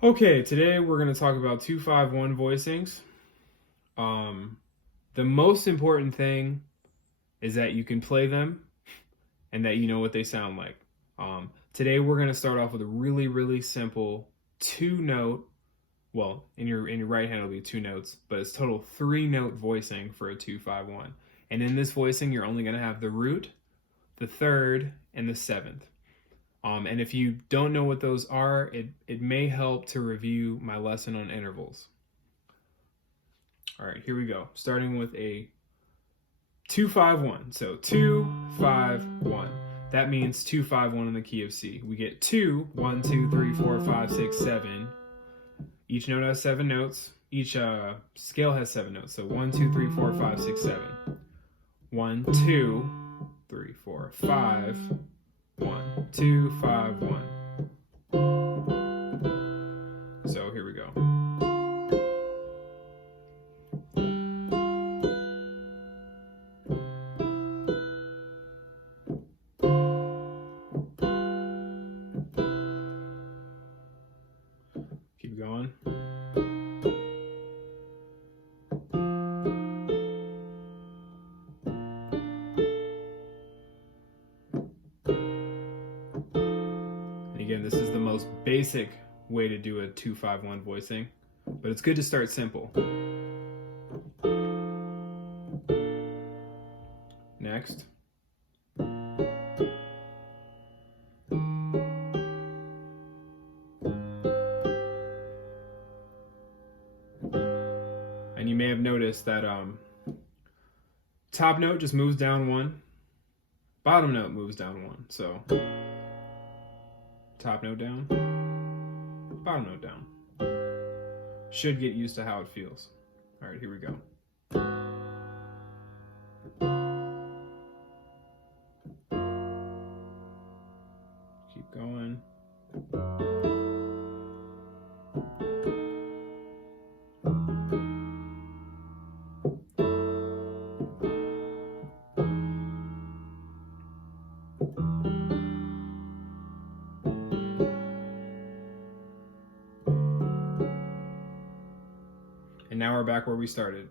Okay, today we're going to talk about 2-5-1 voicings. The most important thing is that you can play them and that you know what they sound like. Today we're going to start off with a really simple two-note. Well, in your right hand it'll be two notes, but it's total three-note voicing for a 2-5-1. And in this voicing, you're only going to have the root, the third, and the seventh. And if you don't know what those are, it may help to review my lesson on intervals. All right, here we go. Starting with a 2-5-1. So 2-5-1. That means 2-5-1 in the key of C. We get 2, 1, 2, 3, 4, 5, 6, 7. Each note has 7 notes. Each scale has 7 notes. So 1, 2, 3, 4, 5, 6, 7. 1, 2, 3, 4, 5. 1, 2, 5, 1. So here we go. Keep going. Again, this is the most basic way to do a 2-5-1 voicing, but it's good to start simple. Next. And you may have noticed that top note just moves down 1, bottom note moves down 1, so top note down, bottom note down. Should get used to how it feels. All right, here we go. Keep going. And now we're back where we started.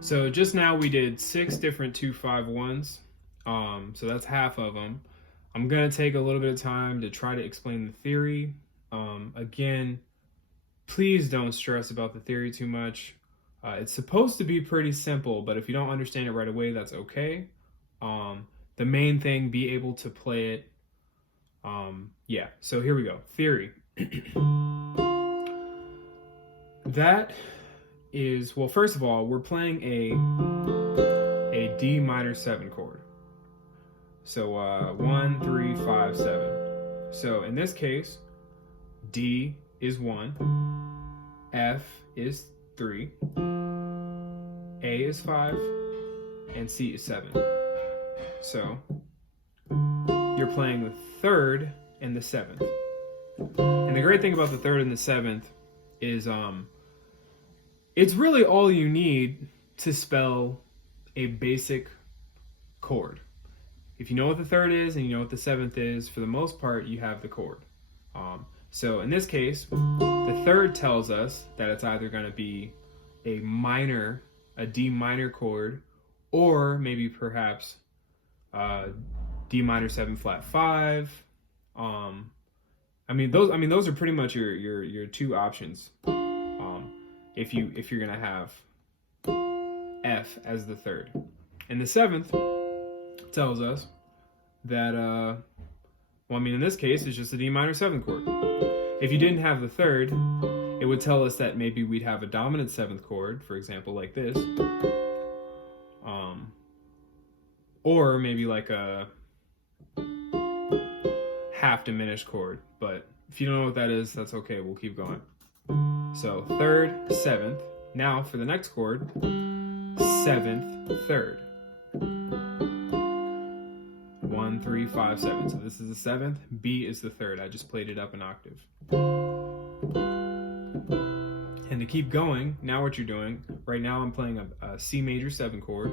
So just now we did 6 different 2-5-1s. So that's half of them. I'm going to take a little bit of time to try to explain the theory. Again, please don't stress about the theory too much. It's supposed to be pretty simple, but if you don't understand it right away, that's okay. The main thing, be able to play it. Yeah, so here we go. Theory. That is, well, first of all, we're playing a D minor 7 chord. So 1, 3, 5, 7. So in this case, D is 1, F is 3, A is 5, and C is 7. So you're playing the third and the seventh. And the great thing about the third and the seventh is it's really all you need to spell a basic chord. If you know what the third is and you know what the seventh is, for the most part, you have the chord. So in this case, the third tells us that it's either going to be a D minor chord, or maybe perhaps D minor 7 flat 5. Those are pretty much your two options. If you're gonna have F as the third, and the seventh tells us that in this case it's just a D minor 7 chord. If you didn't have the third, it would tell us that maybe we'd have a dominant 7th chord, for example, like this, or maybe like a half diminished chord. But if you don't know what that is, that's okay, we'll keep going. So third, seventh. Now for the next chord, seventh, third. 1, 3, 5, 7. So this is the seventh, B is the third. I just played it up an octave. And to keep going, now what you're doing, right now I'm playing a C major 7 chord.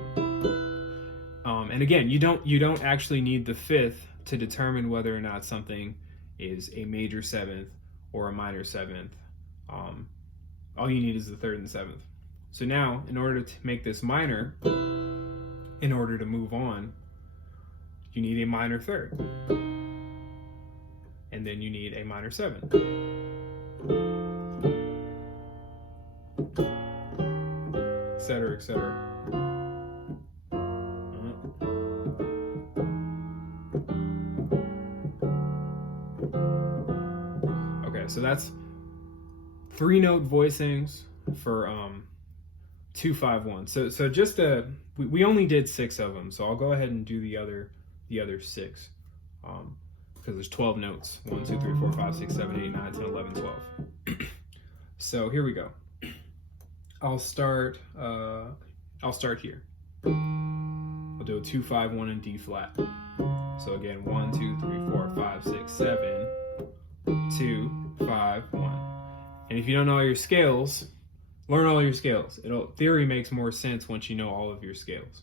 And again, you don't actually need the fifth to determine whether or not something is a major seventh or a minor seventh, all you need is the third and seventh. So now, in order to make this minor, in order to move on, you need a minor third. And then you need a minor seventh. Etc., etc. Okay, so that's 3-note voicings for 2-5-1. So just we only did 6 of them, so I'll go ahead and do the other 6, because there's 12 notes. 1, 2, 3, 4, 5, 6, 7, 8, 9, 10, 11, 12. So here we go. I'll start here. I'll do a 2-5-1 in D flat. So again, 1, 2, 3, 4, 5, 6, 7, 2, 5, 1. And if you don't know all your scales, learn all your scales. Theory makes more sense once you know all of your scales.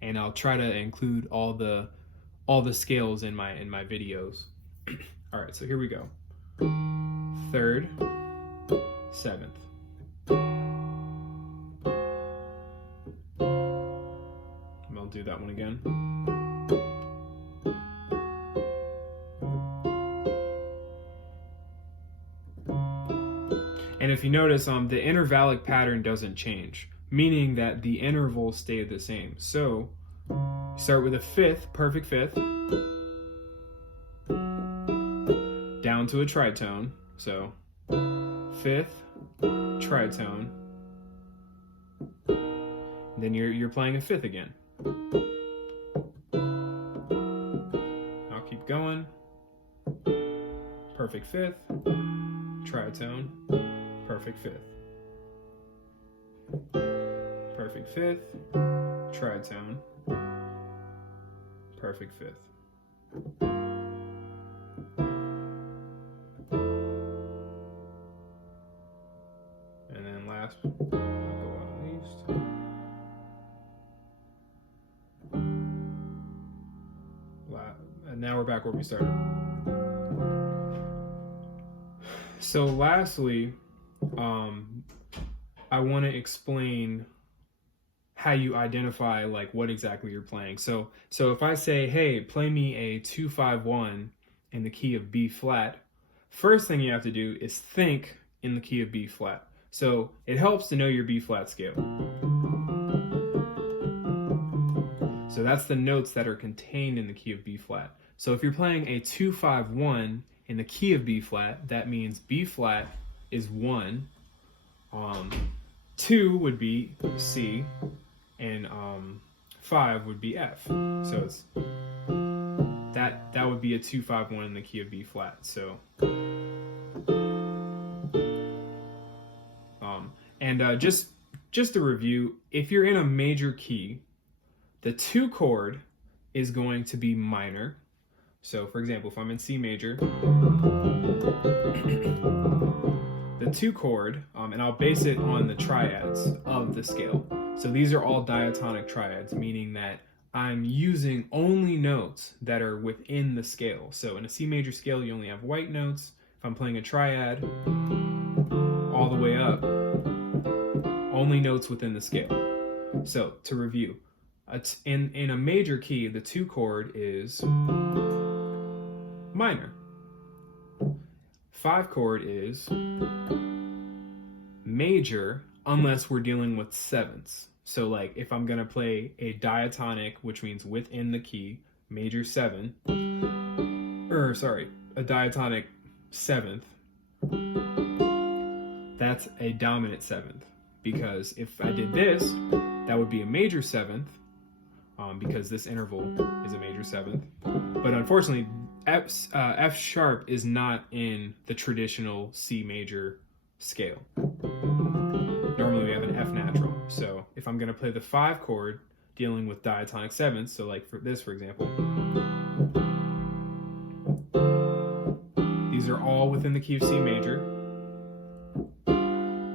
And I'll try to include all the scales in my videos. All right, so here we go. 3rd, 7th. I'll do that one again. And if you notice, the intervallic pattern doesn't change, meaning that the intervals stay the same. So start with a 5th, perfect 5th, down to a tritone. So 5th, tritone. Then you're playing a 5th again. I'll keep going. Perfect 5th, tritone, perfect 5th. Perfect 5th, tritone, perfect 5th. And then last but not least, and now we're back where we started. So lastly, I want to explain how you identify like what exactly you're playing. So if I say, hey, play me a 2-5-1 in the key of B flat, first thing you have to do is think in the key of B flat. So it helps to know your B flat scale. So that's the notes that are contained in the key of B flat. So if you're playing a 2-5-1 in the key of B flat, that means B flat is 1, 2 would be C, and 5 would be F. So it's that would be a 2-5-1 in the key of B flat. So just to review, if you're in a major key, the 2 chord is going to be minor. So for example, if I'm in C major, the 2 chord, and I'll base it on the triads of the scale. So these are all diatonic triads, meaning that I'm using only notes that are within the scale. So in a C major scale, you only have white notes. If I'm playing a triad all the way up, only notes within the scale. So to review, in a major key, the 2 chord is minor. 5 chord is major unless we're dealing with sevenths. So like if I'm gonna play a diatonic, which means within the key, major 7, a diatonic 7th, that's a dominant 7th. Because if I did this, that would be a major 7th, because this interval is a major 7th. But unfortunately, F sharp is not in the traditional C major scale. Normally we have an F natural. So if I'm going to play the 5 chord dealing with diatonic 7ths, so like for this, for example, these are all within the key of C major.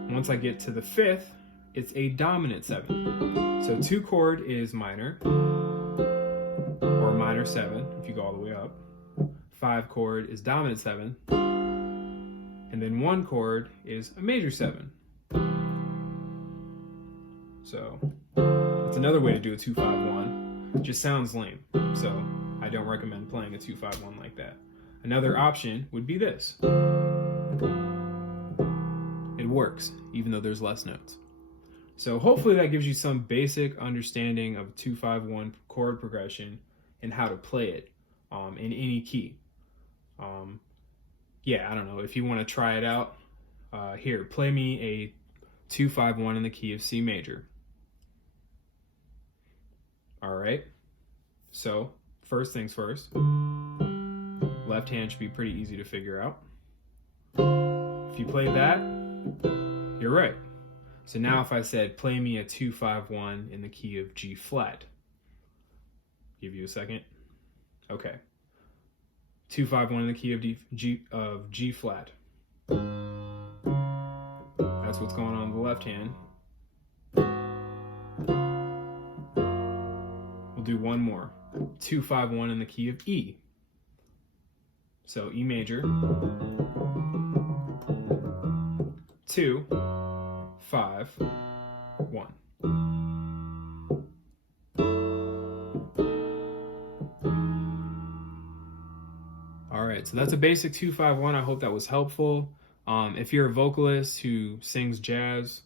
Once I get to the 5th, it's a dominant 7th. So 2 chord is minor, or minor 7, if you go all the way up. 5 chord is dominant 7. And then 1 chord is a major 7. So that's another way to do a 2-5-1. It just sounds lame. So I don't recommend playing a 2-5-1 like that. Another option would be this. It works, even though there's less notes. So hopefully that gives you some basic understanding of 2-5-1 chord progression and how to play it in any key. Yeah, I don't know. If you want to try it out, here, play me a 2-5-1 in the key of C major. All right. So first things first. Left hand should be pretty easy to figure out. If you played that, you're right. So now if I said, play me a 2-5-1 in the key of G flat. Give you a second. Okay. 2-5-1 in the key of G flat. That's what's going on in the left hand. We'll do one more. 2-5-1 in the key of E. So E major. 2, 5, 1. All right, so that's a basic 2-5-1. I hope that was helpful. If you're a vocalist who sings jazz,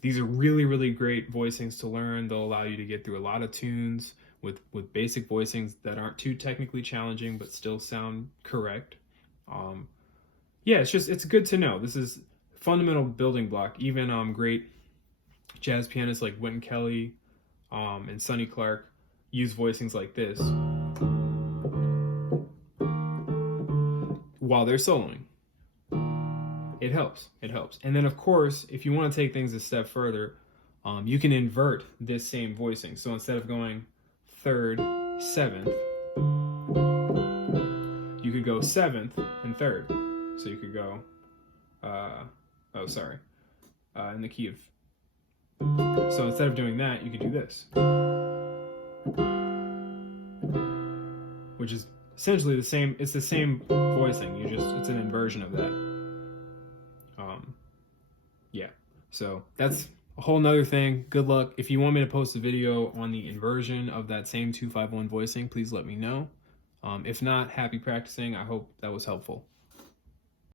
these are really, really great voicings to learn. They'll allow you to get through a lot of tunes with basic voicings that aren't too technically challenging but still sound correct. Yeah, it's good to know. This is fundamental building block. Even great jazz pianists like Wynton Kelly and Sonny Clark use voicings like this while they're soloing. It helps. And then of course, if you want to take things a step further, you can invert this same voicing. So instead of going 3rd, 7th, you could go 7th and 3rd. So you could go in the key of. So instead of doing that, you could do this, which is essentially the same. It's the same voicing. It's an inversion of that. Yeah. So that's a whole nother thing. Good luck. If you want me to post a video on the inversion of that same 2-5-1 voicing, please let me know. If not, happy practicing. I hope that was helpful.